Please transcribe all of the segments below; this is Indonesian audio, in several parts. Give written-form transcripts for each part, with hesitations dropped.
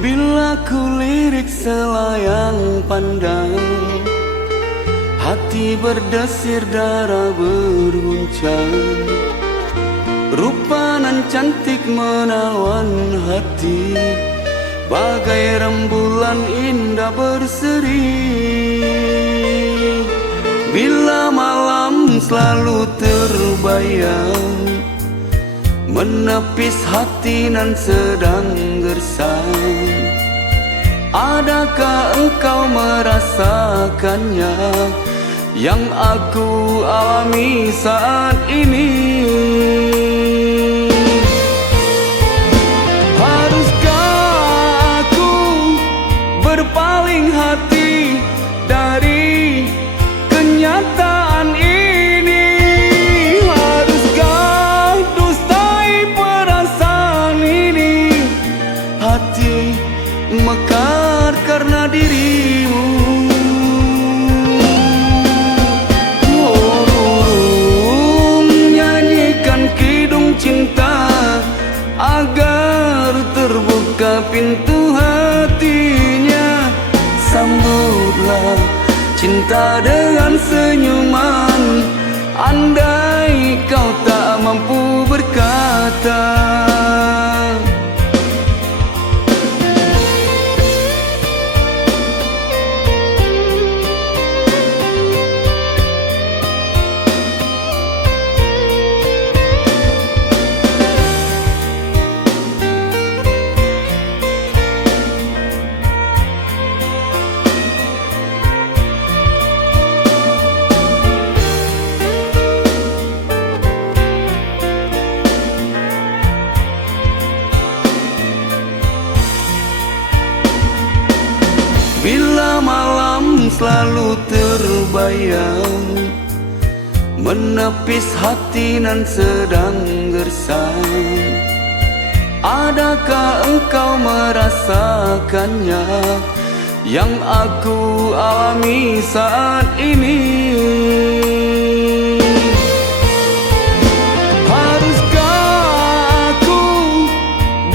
Bila ku lirik selayang pandang, hati berdesir darah berguncang. Rupa nan cantik menawan hati, bagai rembulan indah berseri. Bila malam selalu terbayang, menepis hati nan sedang gersang. Adakah engkau merasakannya yang aku alami saat ini? Haruskah aku berpaling hati dari kenyataan ini? Haruskah dustai perasaan ini? Hati mekar karena dirimu. Burung nyanyikan kidung cinta agar terbuka pintu hatinya. Sambutlah cinta dengan senyuman, andai kau tak mampu berkata. Bila malam selalu terbayang, menepis hati nan sedang gersang. Adakah engkau merasakannya yang aku alami saat ini? Haruskah aku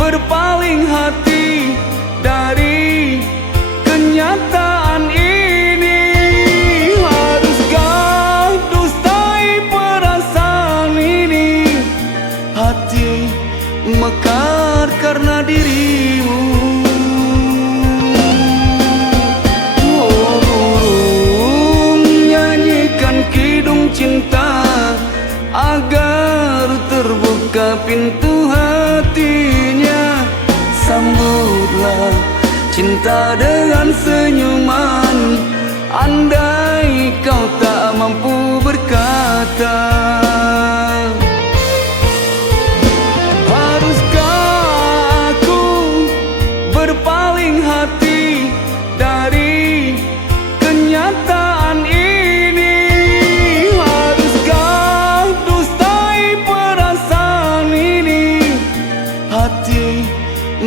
berpaling hati dari kenyataan ini? Haruskah dustai perasaan ini? Hati mekar karena dirimu. Burung nyanyikan kidung cinta agar terbuka pintu hatinya. Sambutlah cinta dengan senyuman, andai kau tak mampu berkata. Haruskah aku berpaling hati dari kenyataan ini? Haruskah dustai perasaan ini? Hati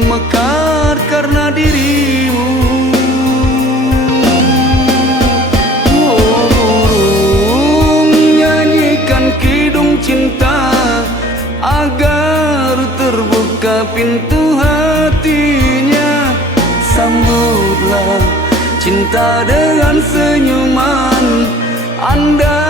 mekar karena dirimu. Burung nyanyikan kidung cinta agar terbuka pintu hatinya. Sambutlah cinta dengan senyuman, andai